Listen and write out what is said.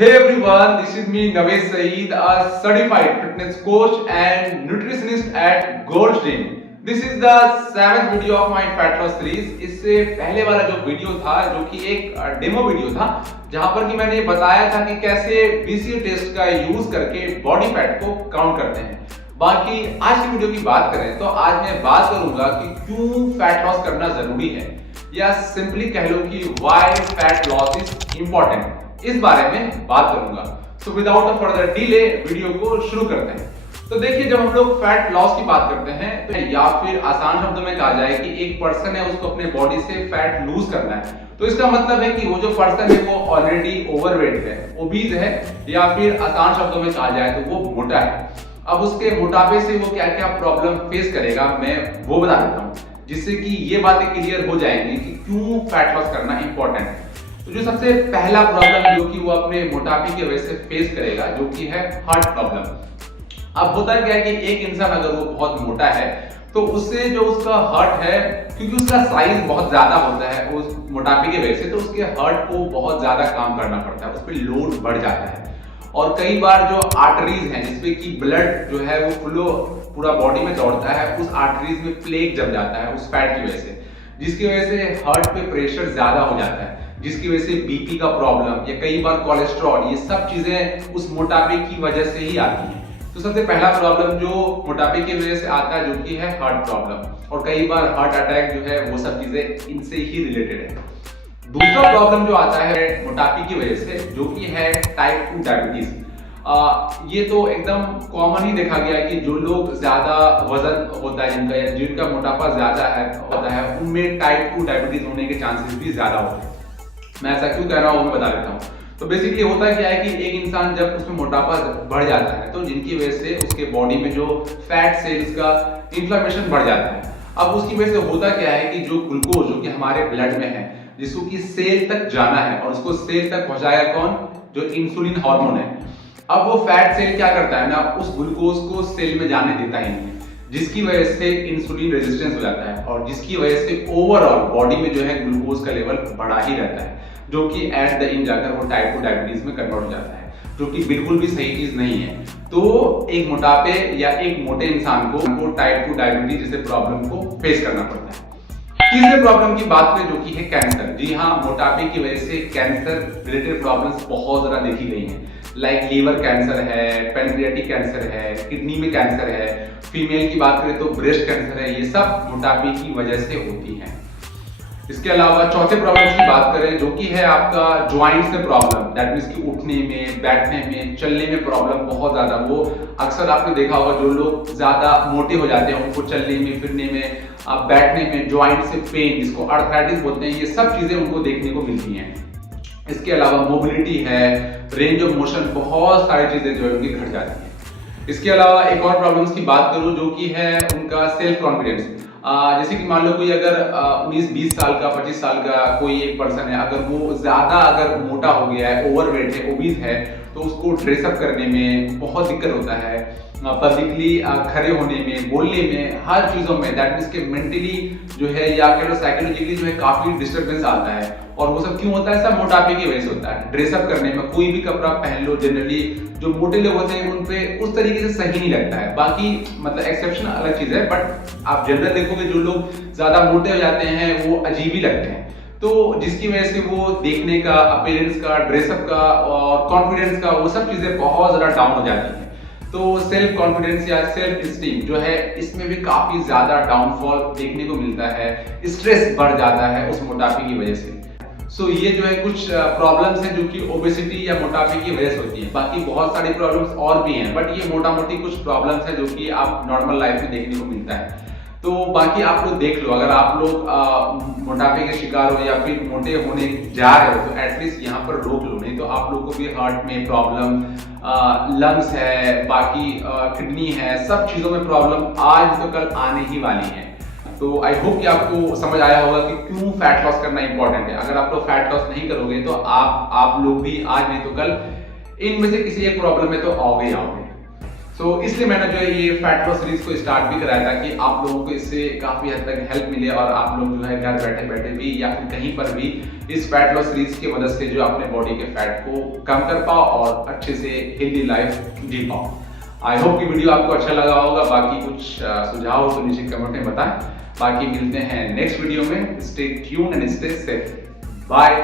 Hey everyone, this is me Navesh Saeed, a certified fitness coach and nutritionist at Gold's Gym. This is the seventh video of my fat loss series. इससे पहले वाला जो video था जो कि एक demo video था जहां पर कि मैंने बताया था कि कैसे BCA टेस्ट का यूज करके बॉडी फैट को काउंट करते हैं। बाकी आज की वीडियो की बात करें तो आज मैं बात करूंगा कि क्यों फैट लॉस करना जरूरी है या सिंपली कह लो कि why fat loss is important, इस बारे में बात करूंगा। तो without a further delay video को शुरू करते हैं। तो देखिए, जब हम लोग फैट लॉस की बात करते हैं तो या फिर आसान शब्दों में कहा जाए कि एक पर्सन है उसको अपने बॉडी से फैट लूज करना है, तो इसका मतलब है कि वो जो पर्सन है वो ऑलरेडी ओवरवेट है, ओबीज है, या फिर आसान शब्दों में कहा जाए तो वो मोटा है। अब उसके मोटापे से वो क्या क्या प्रॉब्लम फेस करेगा मैं वो बता देता हूँ, जिससे कि ये बातें क्लियर हो जाएंगी कि क्यों फैट लॉस करना इंपॉर्टेंट है। तो जो सबसे पहला प्रॉब्लम जो कि वो अपने मोटापे की वजह से फेस करेगा जो कि है हार्ट प्रॉब्लम। अब होता क्या है कि एक इंसान अगर वो बहुत मोटा है तो उससे जो उसका हार्ट है, क्योंकि उसका साइज बहुत ज्यादा होता है उस मोटापे की वजह से, तो उसके हार्ट को बहुत ज्यादा काम करना पड़ता है, उस पर लोड बढ़ जाता है। और कई बार जो आर्टरीज हैं जिसपे कि ब्लड जो है वो फ्लो पूरा बॉडी में दौड़ता है, उस आर्टरीज में प्लेग जम जाता है उस फैट की वजह से, जिसकी वजह से हार्ट पे प्रेशर ज्यादा हो जाता है, जिसकी वजह से बीपी का प्रॉब्लम या कई बार कोलेस्ट्रॉल, ये सब चीजें उस मोटापे की वजह से ही आती हैं। तो सबसे पहला प्रॉब्लम जो मोटापे की वजह से आता है जो कि है हार्ट प्रॉब्लम, और कई बार हार्ट अटैक जो है वो सब चीजें इनसे ही रिलेटेड है। दूसरा प्रॉब्लम जो आता है मोटापे की वजह से जो कि है टाइप 2 डायबिटीज। ये तो एकदम कॉमन ही देखा गया है कि जो लोग ज्यादा वजन होता है जिनका, जिनका मोटापा ज्यादा होता है उनमें टाइप 2 डायबिटीज होने के चांसेस भी ज्यादा होते हैं। मैं ऐसा क्यों कह रहा हूँ मैं बता देता हूँ। तो बेसिकली होता क्या है कि एक इंसान जब उसमें मोटापा बढ़ जाता है तो जिनकी वजह से उसके बॉडी में जो फैट सेल्स का इन्फ्लेमेशन बढ़ जाता है। अब उसकी वजह से होता क्या है कि जो ग्लूकोज जो कि हमारे ब्लड में है, जिसको कि सेल तक जाना है और उसको सेल तक पहुंचाया कौन, जो इंसुलिन हार्मोन है। अब वो फैट सेल क्या करता है ना, उस ग्लूकोज को सेल में जाने देता ही नहीं है, जिसकी वजह से इंसुलिन रेजिस्टेंस हो जाता है और जिसकी वजह से ओवरऑल बॉडी में जो है ग्लूकोज का लेवल बढ़ा ही रहता है, जो कि एट द एंड जाकर वो टाइप 2 डायबिटीज में कन्वर्ट हो जाता है, जो कि बिल्कुल भी सही चीज नहीं है। तो एक मोटापे या एक मोटे इंसान को टाइप 2 डायबिटीज जैसे प्रॉब्लम को फेस करना पड़ता है। तीसरे प्रॉब्लम की बात करें जो कि है कैंसर। जी हाँ, मोटापे की वजह से कैंसर रिलेटेड प्रॉब्लम्स बहुत ज्यादा देखी गई हैं, लाइक लीवर कैंसर है, पैनक्रियाटिक कैंसर है, किडनी में कैंसर है, फीमेल की बात करें तो ब्रेस्ट कैंसर है, ये सब मोटापे की वजह से होती है। इसके अलावा चौथे प्रॉब्लम की बात करें जो कि है आपका ज्वाइंट्स में प्रॉब्लम, दैट मींस कि उठने में, बैठने में, चलने में प्रॉब्लम बहुत ज्यादा। वो अक्सर आपने देखा होगा जो लोग ज्यादा मोटे हो जाते हैं उनको चलने में, फिरने में, बैठने में ज्वाइंट से पेन, जिसको आर्थराइटिस बोलते हैं, ये सब चीजें उनको देखने को मिलती हैं। इसके अलावा मोबिलिटी है, रेंज ऑफ मोशन, बहुत सारी चीजें जो है उनकी घट जाती हैं। इसके अलावा एक और प्रॉब्लम्स की बात करूं जो कि है उनका सेल्फ कॉन्फिडेंस। जैसे कि मान लो कोई अगर 19-20 साल का, 25 साल का कोई एक पर्सन है, अगर वो ज्यादा अगर मोटा हो गया है, ओवरवेट है, ओबीज है, तो उसको ड्रेसअप करने में बहुत दिक्कत होता है, पब्लिकली खड़े होने में, बोलने में, हर चीजों में, दैट मींस के मेंटली जो है या कह लो साइकोलॉजिकली जो है काफी डिस्टर्बेंस आता है। और वो सब क्यों होता है? सब मोटापे की वजह से होता है। ड्रेसअप करने में, कोई भी कपड़ा पहन लो, जनरली जो मोटे लोग होते हैं उन पे उस तरीके से सही नहीं लगता है। बाकी मतलब एक्सेप्शन अलग चीज है, बट आप जनरल देखोगे जो लोग ज्यादा मोटे हो जाते हैं वो अजीब ही लगते हैं। तो जिसकी वजह से वो देखने का, अपीयरेंस का, ड्रेसअप का और कॉन्फिडेंस का, वो सब चीजें बहुत ज्यादा डाउन हो जाती हैं। तो सेल्फ कॉन्फिडेंस या सेल्फ स्टीम जो है इसमें भी काफी ज्यादा डाउनफॉल देखने को मिलता है, स्ट्रेस बढ़ जाता है उस मोटापे की वजह से। सो ये जो है कुछ प्रॉब्लम्स हैं जो कि ओबेसिटी या मोटापे की वजह से होती है। बाकी बहुत सारी प्रॉब्लम्स और भी हैं, बट ये मोटा मोटी कुछ प्रॉब्लम्स हैं जो कि आप नॉर्मल लाइफ में देखने को मिलता है। तो बाकी आप लोग देख लो, अगर आप लोग मोटापे के शिकार हो या फिर मोटे होने जा रहे हो तो एटलीस्ट यहाँ पर रोक लो, नहीं तो आप लोग को भी हार्ट में प्रॉब्लम, लंग्स है, बाकी किडनी है, सब चीजों में प्रॉब्लम आज तो कल आने ही वाली है। तो आई होप कि आपको समझ आया होगा कि क्यों फैट लॉस करना इंपॉर्टेंट है। अगर आप लोग फैट लॉस नहीं करोगे तो आप लोग भी आज नहीं तो कल इनमें से किसी एक प्रॉब्लम में तो आओगे ही आओगे। सो इसलिए मैंने जो है ये फैट लॉस सीरीज को स्टार्ट भी कराया था कि आप लोगों को इससे काफी हद तक हेल्प मिले और आप लोग जो है घर बैठे बैठे भी या फिर कहीं पर भी इस फैट लॉस सीरीज की मदद से जो अपने बॉडी के फैट को कम कर पाओ और अच्छे से हेल्दी लाइफ जी पाओ। आई होप कि वीडियो आपको अच्छा लगा होगा। बाकी कुछ सुझाव हो तो नीचे कमेंट में बताएं। बाकी मिलते हैं नेक्स्ट वीडियो में। Stay tuned and stay safe. Bye.